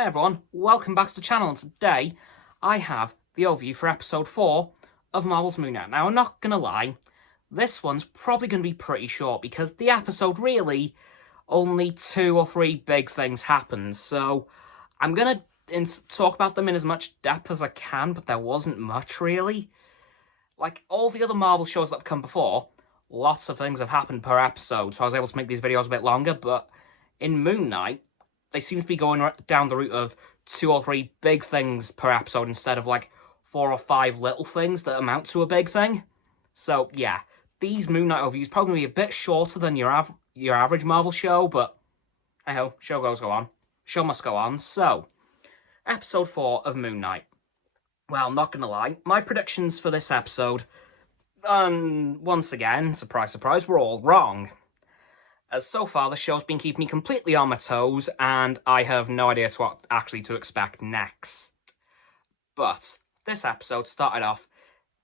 Hey everyone, welcome back to the channel, and today I have the overview for episode 4 of Marvel's Moon Knight. Now, I'm not going to lie, this one's probably going to be pretty short because the episode really only 2 or 3 big things happened, so I'm going to talk about them in as much depth as I can, but there wasn't much really. Like all the other Marvel shows that have come before, lots of things have happened per episode, so I was able to make these videos a bit longer, but in Moon Knight, they seem to be going down the route of 2 or 3 big things per episode instead of like 4 or 5 little things that amount to a big thing. So yeah, these Moon Knight overviews probably going to be a bit shorter than your average Marvel show, but hey ho, show go on. Show must go on. So, episode 4 of Moon Knight. Well, not gonna lie, my predictions for this episode, once again, surprise surprise, were all wrong. As so far, the show's been keeping me completely on my toes, and I have no idea what actually to expect next. But this episode started off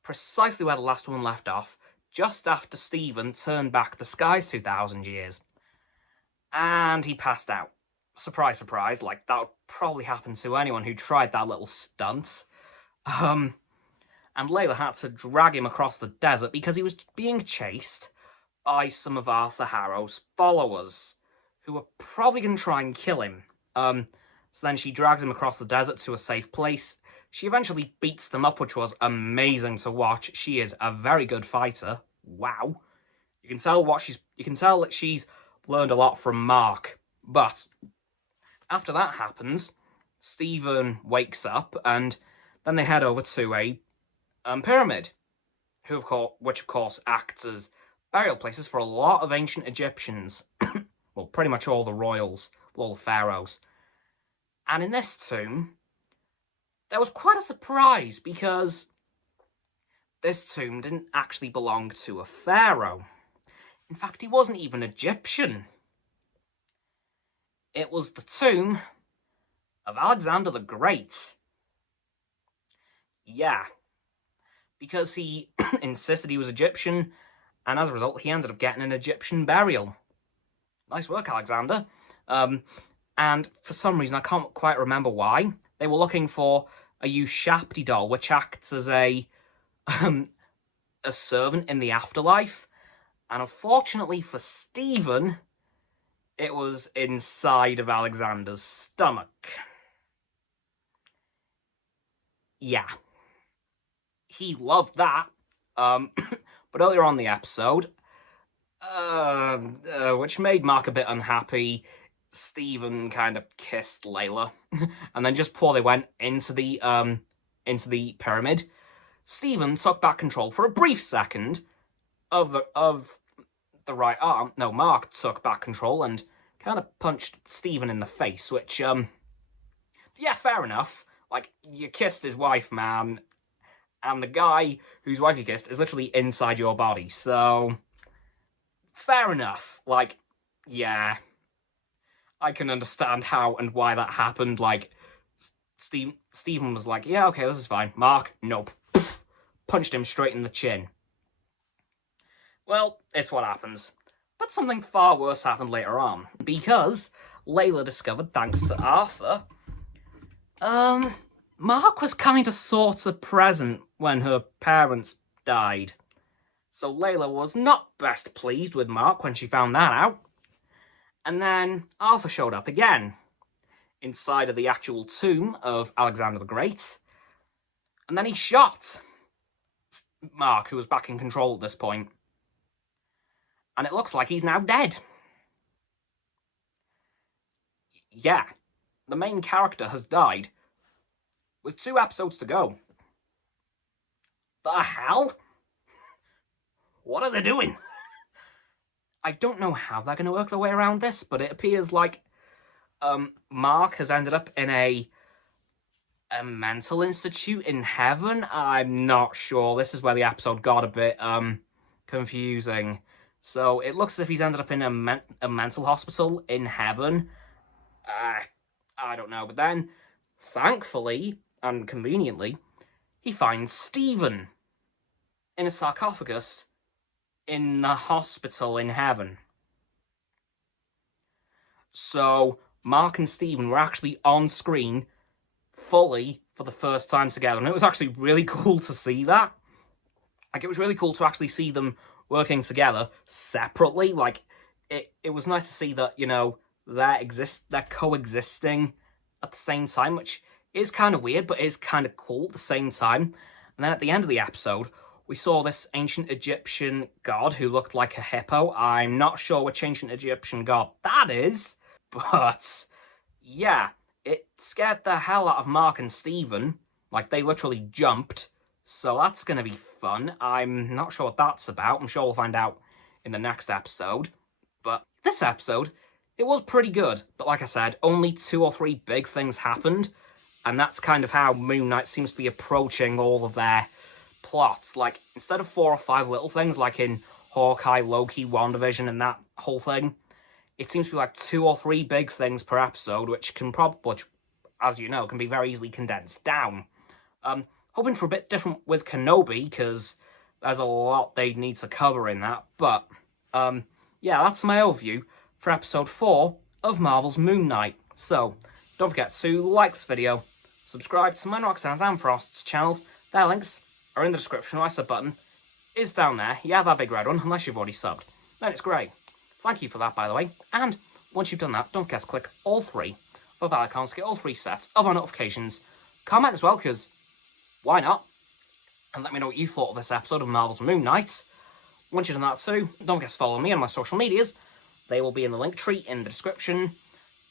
precisely where the last one left off, just after Stephen turned back the skies 2,000 years. And he passed out. Surprise, surprise, like that would probably happen to anyone who tried that little stunt. And Layla had to drag him across the desert because he was being chased by some of Arthur Harrow's followers, who were probably going to try and kill him. So then she drags him across the desert to a safe place. She eventually beats them up, which was amazing to watch. She is a very good fighter. Wow. You can tell that she's learned a lot from Mark. But after that happens, Stephen wakes up, and then they head over to a pyramid, which of course acts as burial places for a lot of ancient Egyptians. Well, pretty much all the royals, all the pharaohs. And in this tomb, there was quite a surprise because this tomb didn't actually belong to a pharaoh. In fact, he wasn't even Egyptian. It was the tomb of Alexander the Great. Yeah, because he insisted he was Egyptian, and as a result, he ended up getting an Egyptian burial. Nice work, Alexander. And for some reason, I can't quite remember why, they were looking for a Ushapti doll, which acts as a servant in the afterlife. And unfortunately for Stephen, it was inside of Alexander's stomach. Yeah. He loved that. But earlier on in the episode, which made Mark a bit unhappy, Stephen kind of kissed Layla, and then just before they went into the pyramid, Stephen took back control for a brief second of the right arm. No, Mark took back control and kind of punched Stephen in the face, which yeah, fair enough. Like, you kissed his wife, man, and the guy whose wife you kissed is literally inside your body, so fair enough. Like, yeah, I can understand how and why that happened. Like, Stephen was like, yeah, okay, this is fine. Mark, nope. Punched him straight in the chin. Well, it's what happens. But something far worse happened later on, because Layla discovered, thanks to Arthur, Mark was kind of sort of present when her parents died. So Layla was not best pleased with Mark when she found that out. And then Arthur showed up again, inside of the actual tomb of Alexander the Great. And then he shot Mark, who was back in control at this point. And it looks like he's now dead. Yeah, the main character has died, with 2 episodes to go. The hell? What are they doing? I don't know how they're going to work their way around this, but it appears like Mark has ended up in a mental institute in heaven. I'm not sure. This is where the episode got a bit confusing. So it looks as if he's ended up in a mental hospital in heaven. I don't know. But then, thankfully and conveniently, he finds Stephen in a sarcophagus in the hospital in heaven. So Mark and Steven were actually on screen fully for the first time together. And it was actually really cool to see that. Like, it was really cool to actually see them working together separately. Like, it was nice to see that, you know, they're coexisting at the same time, which is kind of weird, but is kind of cool at the same time. And then at the end of the episode, we saw this ancient Egyptian god who looked like a hippo. I'm not sure which ancient Egyptian god that is, but yeah, it scared the hell out of Mark and Steven. Like, they literally jumped. So that's going to be fun. I'm not sure what that's about. I'm sure we'll find out in the next episode. But this episode, it was pretty good. But like I said, only 2 or 3 big things happened. And that's kind of how Moon Knight seems to be approaching all of their plots. Like, instead of 4 or 5 little things, like in Hawkeye, Loki, WandaVision, and that whole thing, it seems to be like 2 or 3 big things per episode, which can probably, as you know, can be very easily condensed down. Hoping for a bit different with Kenobi, because there's a lot they need to cover in that. But, yeah, that's my overview for episode 4 of Marvel's Moon Knight. So, don't forget to like this video, subscribe to mine, Roxanne's and Frost's channels. Their links are in the description. My sub button is down there. Yeah, that big red one, unless you've already subbed. Then it's great. Thank you for that, by the way. And once you've done that, don't forget to click all 3 of the bell icons to get all 3 sets of our notifications. Comment as well, because why not? And let me know what you thought of this episode of Marvel's Moon Knight. Once you've done that too, don't forget to follow me on my social medias. They will be in the link tree in the description.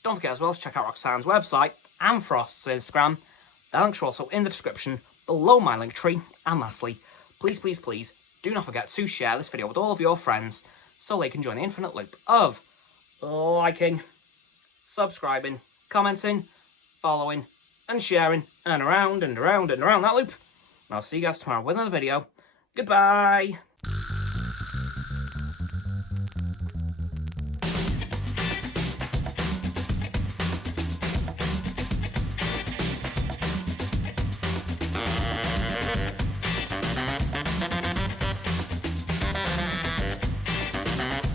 Don't forget as well to check out Roxanne's website and Frost's Instagram. Their links are also in the description below my link tree. And lastly, please, please, please, do not forget to share this video with all of your friends so they can join the infinite loop of liking, subscribing, commenting, following, and sharing, and around and around and around that loop. And I'll see you guys tomorrow with another video. Goodbye!